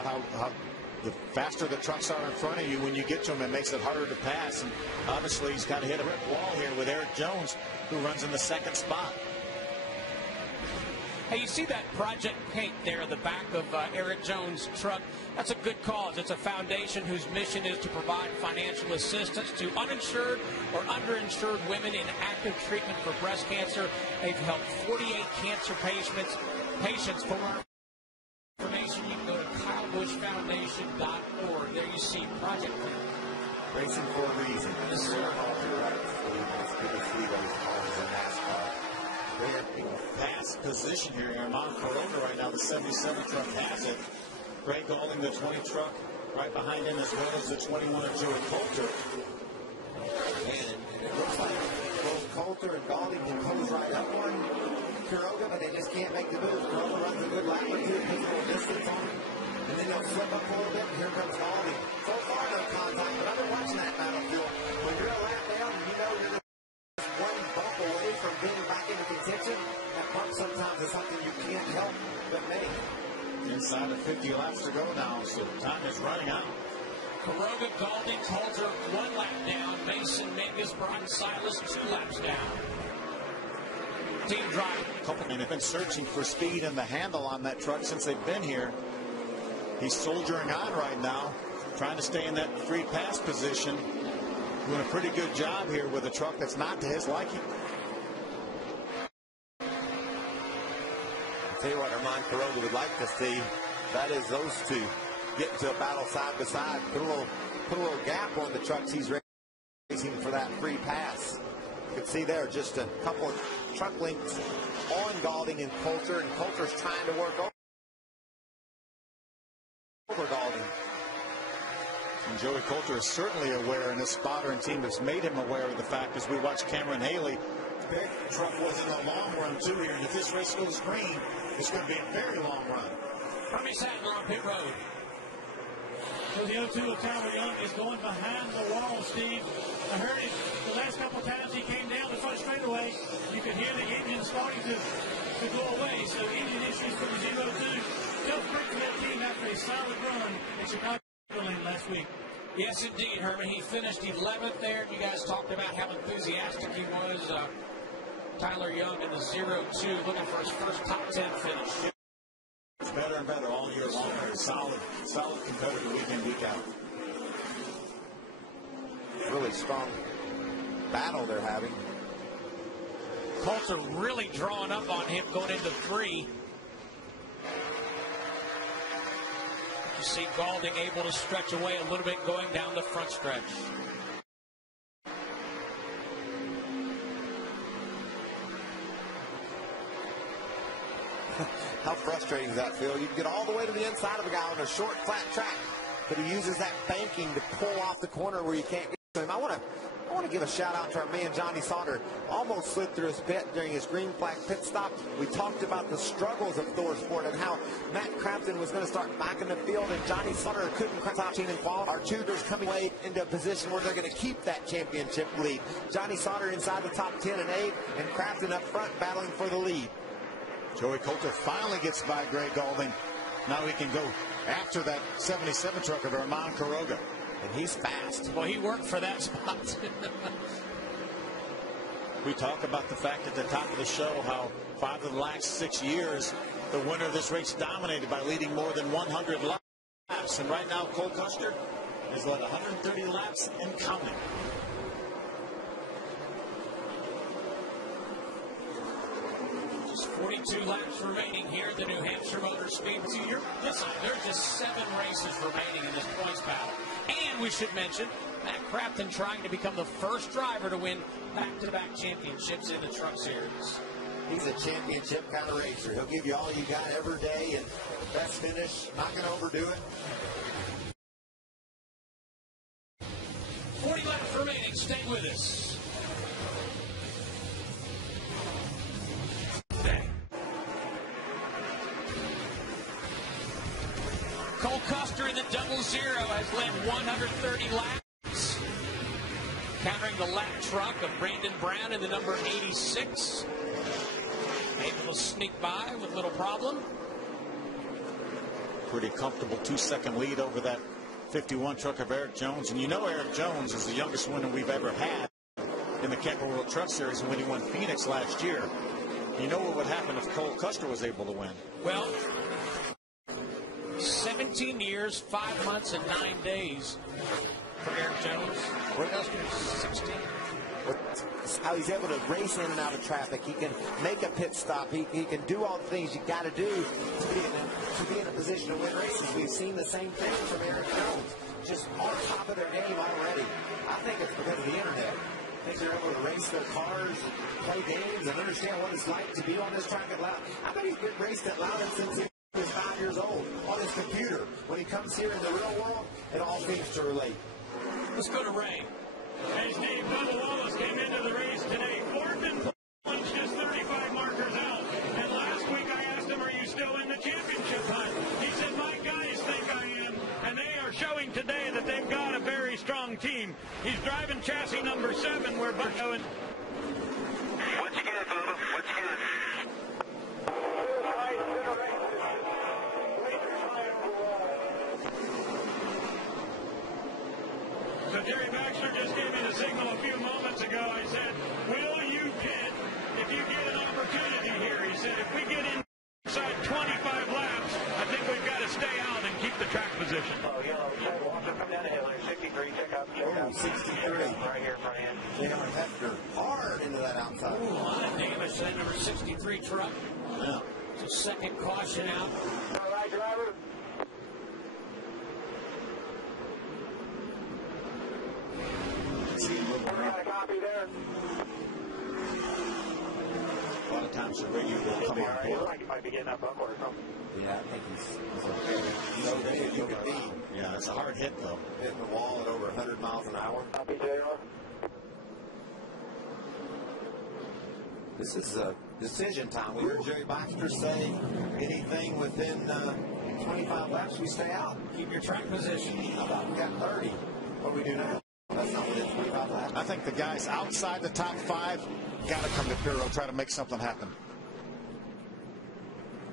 about how the faster the trucks are in front of you, when you get to them, it makes it harder to pass. And obviously, he's got to hit a brick wall here with Eric Jones, who runs in the second spot. Hey, you see that project paint there in the back of Eric Jones' truck? That's a good cause. It's a foundation whose mission is to provide financial assistance to uninsured or underinsured women in active treatment for breast cancer. They've helped 48 cancer patients. For more information, you can go to KyleBushFoundation.org. There you see project paint. Racing for a reason. Yes, sir. They're in fast position here. Armand Corona right now, the 77 truck has it. Greg Golding, the 20 truck, right behind him, as well as the 21 of Joey Coulter. And it looks like both Coulter and Golding can close right up on Kuroga, but they just can't make the move. Kuroga runs a good lap or two, takes a little distance on him, and then they'll slip up a little bit, and here comes Golding. So far, no contact, but I've been watching that battlefield. When you're a lap down, and you know you're just one bump away from getting back into contention, that bump sometimes is something you can't help but make. Inside of 50 laps to go now, so time is running out. Kuroga, Golding, Coulter, 1 lap down. Mason, Mingus, Brian Silas, 2 laps down. Team drive. And they've been searching for speed and the handle on that truck since they've been here. He's soldiering on right now, trying to stay in that free pass position. Doing a pretty good job here with a truck that's not to his liking. I'll tell you what Armand Kuroga would like to see, that is those two get into a battle side by side, put a little gap on the trucks he's racing for that free pass. You can see there just a couple of truck lengths on Golding and Coulter, and Coulter's trying to work over Golding. And Joey Coulter is certainly aware, and his spotter and team has made him aware of the fact as we watch Cameron Haley. Their truck was in a long run too here, and if this race goes green, it's going to be a very long run. Hermie Sadler on pit road. So the 0-2 of Tyler Young is going behind the wall, Steve. I heard it the last couple of times he came down the front straightaway. You could hear the engine starting to go away. So engine issues for the 0-2. Still great for that team after a solid run in Chicago last week. Yes, indeed, Herman. He finished 11th there. You guys talked about how enthusiastic he was. Tyler Young in the 0-2, looking for his first top 10 finish. It's better and better all year long. Solid competitor week in, week out. Really strong battle they're having. Coulter really drawing up on him going into 3. You see Golding able to stretch away a little bit going down the front stretch. How frustrating does that feel? You can get all the way to the inside of a guy on a short, flat track, but he uses that banking to pull off the corner where you can't get to him. I want to give a shout out to our man Johnny Sauter. Almost slid through his pit during his green flag pit stop. We talked about the struggles of Thorsport and how Matt Crafton was going to start back in the field, and Johnny Sauter couldn't crack top 10 and fall. Our Tudors coming away into a position where they're going to keep that championship lead. Johnny Sauter inside the top 10 and 8, and Crafton up front battling for the lead. Joey Coulter finally gets by Greg Golding. Now he can go after that 77 truck of Armand Kuroga. And he's fast. Well, he worked for that spot. We talk about the fact at the top of the show how 5 of the last 6 years, the winner of this race dominated by leading more than 100 laps. And right now, Cole Custer has led 130 laps and counting. Just 42 laps remaining here at the New Hampshire Motor Speedway. There's just 7 races remaining in this points battle. And we should mention Matt Crafton trying to become the first driver to win back-to-back championships in the Truck Series. He's a championship kind of racer. He'll give you all you got every day, and best finish, not going to overdo it. 40 laps remaining. Stay with us. Cole Custer in the 00 has led 130 laps. Countering the lap truck of Brandon Brown in the number 86. Able to sneak by with little problem. Pretty comfortable 2-second lead over that 51 truck of Eric Jones. And you know Eric Jones is the youngest winner we've ever had in the Capital World Truck Series when he won Phoenix last year. You know what would happen if Cole Custer was able to win? Well, 17 years, 5 months, and 9 days for Eric Jones. Custer, 16. How he's able to race in and out of traffic. He can make a pit stop. He can do all the things you got to do to be in a position to win races. We've seen the same thing from Eric Jones, just on top of their game already. I think it's because of the internet. I think they're able to race their cars, play games, and understand what it's like to be on this track at Loudon. I bet he's been raced at Loudon since he was 5 years old on his computer. When he comes here in the real world, it all seems to relate. Let's go to Ray. Hey, Steve, Bubba Wallace came into the race today. Fourth and punched just 35 markers out. And last week I asked him, are you still in the championship hunt? He said, my guys think I am. And they are showing today that they've got a very strong team. He's driving chassis number 7 where Buck's going. What you got, Bubba? What you got? So Jerry Baxter just gave me the signal a few moments ago. I said, will you pit if you get an opportunity here? He said, if we get inside 25 laps, I think we've got to stay out and keep the track position. Oh, yellow. Watch it come down the hill. 63. Check out. 63. Right here in front of you. Cameron Hector hard into that outside. Ooh, a lot of damage to that number 63 truck. Yeah. It's a second caution out. All right, driver. Got a copy there. A lot of times the radio will come on. You look like you might be getting up or something. Yeah, I think he's okay. So big you could be Yeah, it's a hard hit, though. hitting the wall at over 100 miles an hour. Copy, JR. This is decision time. We heard Jerry Baxter say anything within 25 laps, we stay out. Keep your track position. How about we got 30? What do we do now? That's not within 25 laps. I think the guys outside the top 5 got to come to Piro, try to make something happen.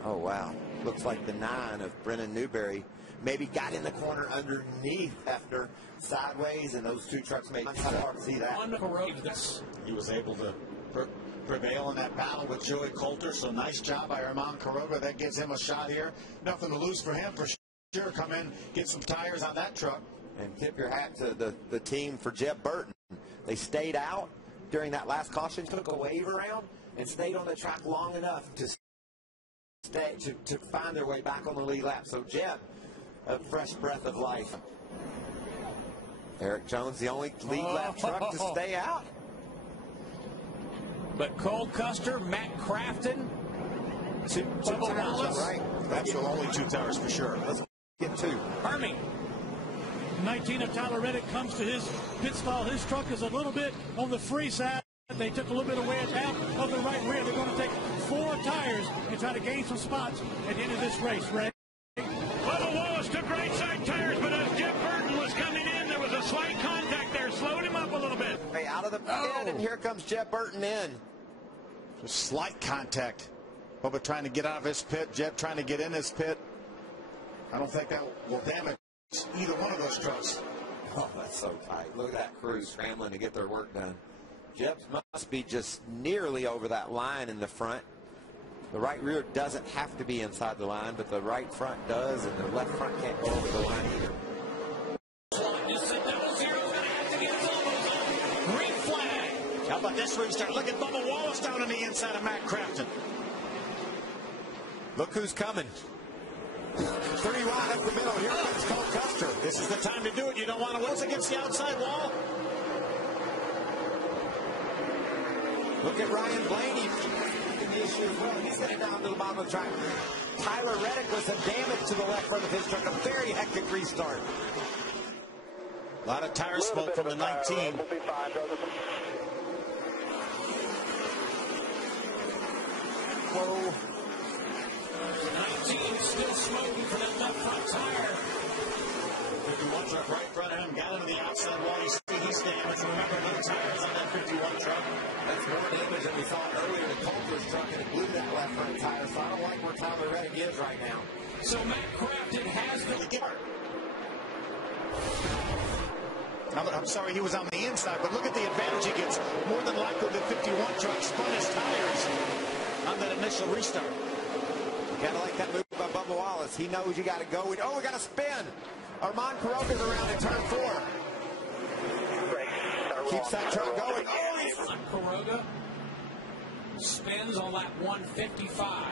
Oh, wow. Looks like the 9 of Brennan Newberry maybe got in the corner underneath Hefner sideways, and those 2 trucks made it hard to see that. On the road, that's He was able to prevail in that battle with Joey Coulter, so nice job by Herman Carrota. That gives him a shot here. Nothing to lose for him for sure. Come in, get some tires on that truck. And tip your hat to the team for Jeb Burton. They stayed out during that last caution, took a wave around, and stayed on the track long enough to find their way back on the lead lap. So Jeb, a fresh breath of life. Eric Jones, the only lead lap truck to stay out. but Cole Custer, Matt Crafton, Two Bubba tires, Wallace. right? That's the only 2 tires for sure. Let's get 2. Hermie. 19 of Tyler Reddick comes to his pit stall. His truck is a little bit on the free side. They took a little bit of wedge out of the right rear. They're going to take 4 tires and try to gain some spots at the end of this race, Ray. Bubba Wallace took right side tires, but as Jeff Burton was coming in, there was a slight contact there. Slowed him up a little bit. Hey, out of the pit, and here comes Jeb Burton in. Just slight contact. Bubba trying to get out of his pit. Jeb trying to get in his pit. I don't think that will damage either one of those trucks. Oh, that's so tight. Look at that crew scrambling to get their work done. Jeb must be just nearly over that line in the front. The right rear doesn't have to be inside the line, but the right front does, and the left front can't go over the line either. Green flag. How about this restart? Look at Bubba Wallace down on the inside of Matt Crafton. Look who's coming. 3 wide up the middle. Here comes Cole Custer. This is the time to do it. You don't want to lose against the outside wall. Look at Ryan Blaney in the issue as well. He's headed down to the bottom of the track. Tyler Reddick with some damage to the left front of his truck. A very hectic restart. A lot of tire smoke from the 19. We'll be fine, Whoa. 19 still smoking for that left front tire. 51 truck right in front of him. Got him to the outside wall. You see he's damaged. Remember, no tires on that 51 truck. That's more damage than we saw earlier in Coulter's truck, and it blew that left front tire. So I don't like where Tyler Reddick is right now. So Matt Crafton has the start. I'm sorry he was on the inside, but look at the advantage he gets. More than likely the 51 truck spun his tires on that initial restart. You gotta like that move by Bubba Wallace. He knows you gotta go. We got to spin. Armand Caroga's around in turn 4. Keeps that truck going. Caroga spins on lap 155.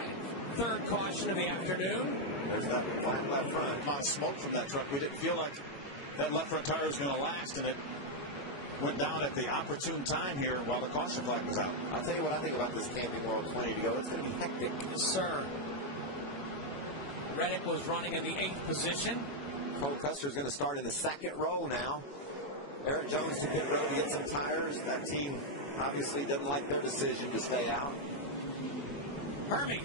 Third caution of the afternoon. There's that flat left front. A lot of smoke from that truck. We didn't feel like that left front tire was going to last, and it went down at the opportune time here while the caution flag was out. I'll tell you what I think about this camping world 20 to go. It's going to be hectic. Yes, sir. Reddick was running in the 8th position. Cole Custer's going to start in the 2nd row now. Eric Jones to pit road to get some tires. That team obviously doesn't like their decision to stay out. Hermie.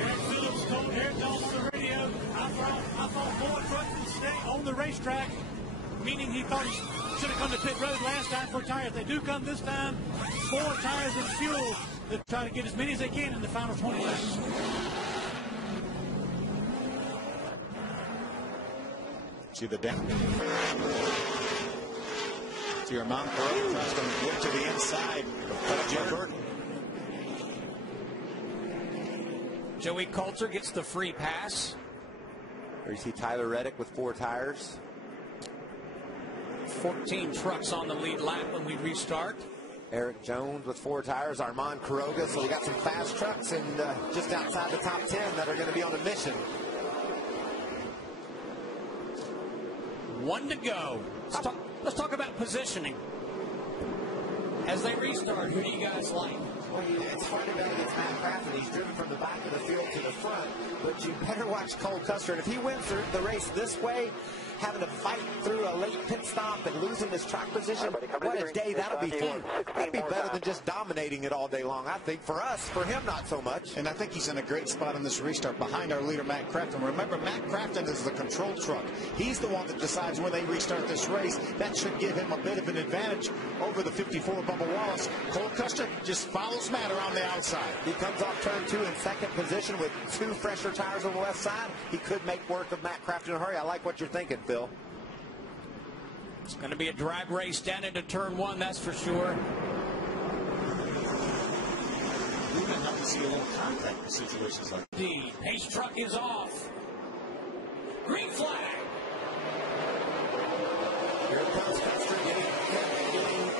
Eric Phillips told Eric Jones on the radio, I thought more trucks would stay on the racetrack, meaning he thought he should have come to pit road last time for tires. If they do come this time, 4 tires and fuel to try to get as many as they can in the final 20 laps. See the down. See your Mount Caroga tries to look to the inside of Joe Burton. Joey Coulter gets the free pass. There you see Tyler Reddick with 4 tires. 14 trucks on the lead lap when we restart. Eric Jones with 4 tires. Armand Caroga. So we got some fast trucks and just outside the top 10 that are going to be on a mission. 1 to go. Let's talk about positioning. As they restart, who do you guys like? Well, it's hard to bet against Matt Crafton. He's driven from the back of the field to the front. But you better watch Cole Custer. And if he wins the race this way, having to fight through a late pit stop and losing his track position, what a day that'll be for him. That'd be better than just dominating it all day long, I think. For us, for him, not so much. And I think he's in a great spot in this restart behind our leader, Matt Crafton. Remember, Matt Crafton is the control truck. He's the one that decides when they restart this race. That should give him a bit of an advantage over the 54 Bubba Wallace. Cole Custer just follows Matt around the outside. He comes off turn 2 in 2nd position with 2 fresher tires on the left side. He could make work of Matt Crafton in a hurry. I like what you're thinking, Phil. It's going to be a drag race down into turn 1, that's for sure. We've been happy to see a little contact in situations like that. The pace truck is off. Green flag. Here comes Custer getting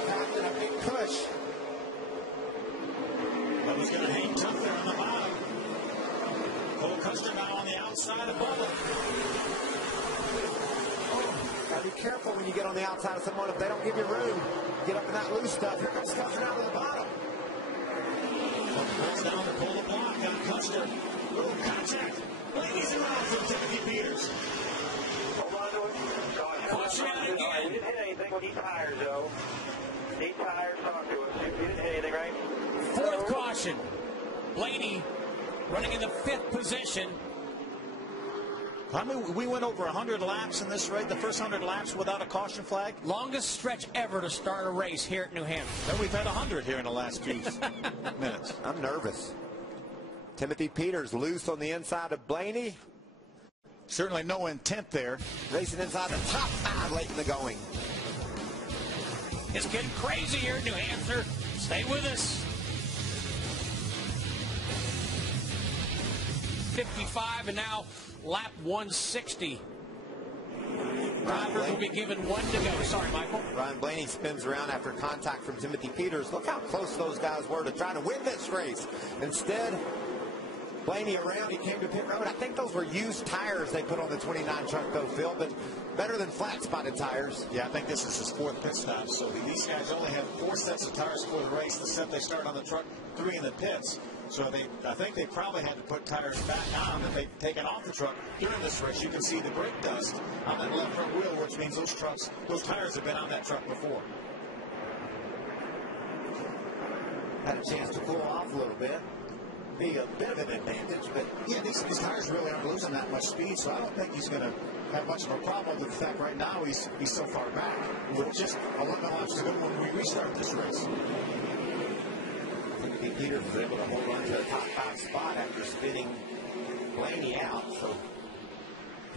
Crafton a big push. That was going to hang tough there on the bottom. Cole Custer now on the outside of Bubba. Gotta be careful when you get on the outside of someone. If they don't give you room, get up in that loose stuff. Here comes Custer down to the bottom. Pulls down to pull the block on Custer. Little contact. Ladies around from Timothy Peters. Hold on to it. Caution out You again. didn't hit anything. Need tires, though. Need tires. Talk to us. You didn't hit anything, right? 4th caution. Blaney running in the 5th position. I mean, we went over 100 laps in this race, the first 100 laps without a caution flag. Longest stretch ever to start a race here at New Hampshire. Then we've had 100 here in the last few minutes. I'm nervous. Timothy Peters loose on the inside of Blaney. Certainly no intent there. Racing inside the top 5 late in the going. It's getting crazy here in New Hampshire. Stay with us. 55 and now lap 160. Drivers will be given 1 to go. Sorry, Michael. Ryan Blaney spins around after contact from Timothy Peters. Look how close those guys were to trying to win this race. Instead, Blaney around. He came to pit road. I think those were used tires they put on the 29 truck, though, Phil, but better than flat-spotted tires. Yeah, I think this is his 4th pit stop. So these guys only have 4 sets of tires for the race. The set they start on the truck, 3 in the pits. So I think they probably had to put tires back on that they've taken off the truck during this race. You can see the brake dust on that left front wheel, which means those tires have been on that truck before. Had a chance to cool off a little bit. Be a bit of an advantage, but yeah, these tires really aren't losing that much speed, so I don't think he's going to have much of a problem with the fact right now he's so far back. With just 11 laps to go when we restart this race. Timothy Peters was able to hold on to a top 5 spot after spinning Blaney out. So